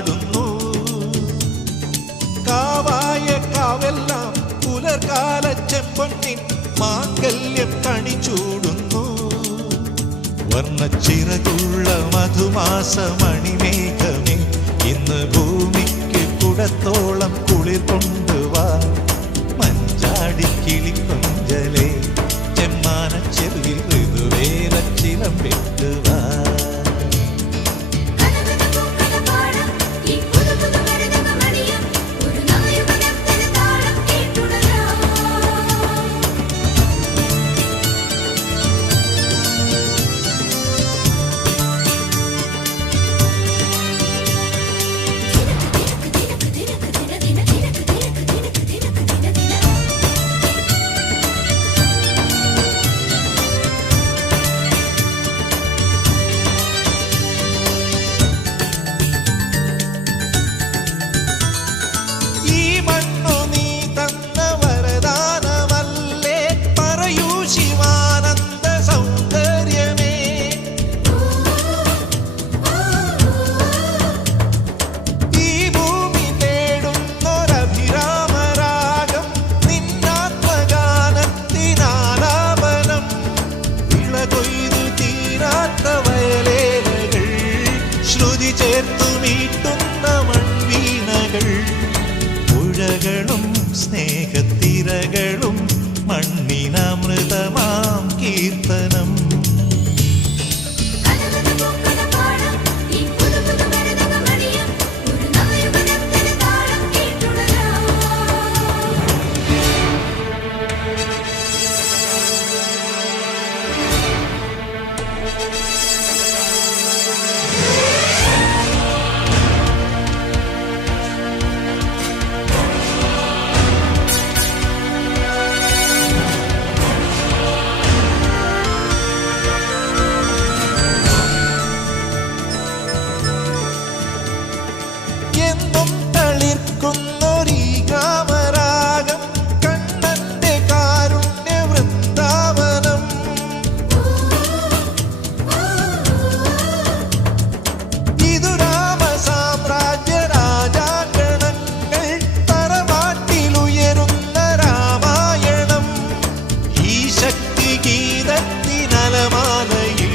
തിരയാടുന്നു. കാവായ കാവെല്ലാം പുലർകാല ചെമ്പൊന്നിൻ മാംഗല്യം കണിച്ചൂടുന്നു. വർണ്ണച്ചിറകുള്ള മധുമാസമണിമേഘമേ, ഇന്ന് ഭൂമിക്ക് കുടത്തോളം കുളിർ കൊണ്ടുവാ. മഞ്ചാടിക്കിളിക്കൊഞ്ചലേ, ചെമ്മാന ചെറുകിൽ ഋതുവേല ചിലം വെട്ടുവാ. ചേർത്തുമീട്ടുന്ന മൺവീണകൾ, പുഴകളും സ്നേഹത്തിരകളും മണ്ണിനമൃതമാം കീർത്തനം. എന്നും തളിർക്കുന്നൊരീ ഗ്രാമരാഗം, കണ്ണന്റെ കാരുണ്യ വൃന്ദാവനം. ഇതു രാമസാമ്രാജ്യ രാജാങ്കണങ്ങൾ, തറവാട്ടിലുയരുന്ന രാമായണം. ഈ ശക്തി ഗീതത്തിനലമാലയിൽ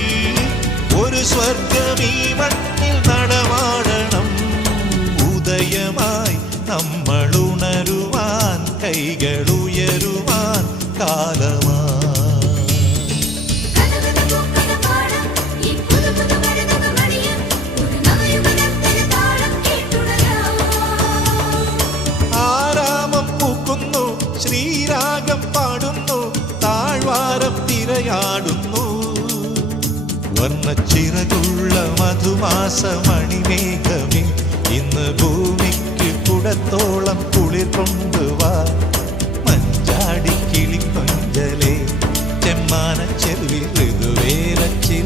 ഒരു സ്വർഗമീ മണ്ണിൽ നടമാടണം. ഉദയമായി നമ്മളുണരുവാൻ, കൈകളുയരുവാൻ കാലമാ. ആരാമം പൂക്കുന്നു, ശ്രീരാഗം പാടുന്നു, താഴ്വാരം തിരയാടുന്നു. വർണ്ണച്ചിറകുള്ള മധുമാസമണിമേഘമേ, ഇന്ന് ഭൂമിക്ക് കുടത്തോളം കുളിർ കൊണ്ടുവാ. മഞ്ചാടിക്കിളിക്കൊഞ്ചലേ, ചെമ്മാന ചെറുവിൽ ഋതുവേല ചില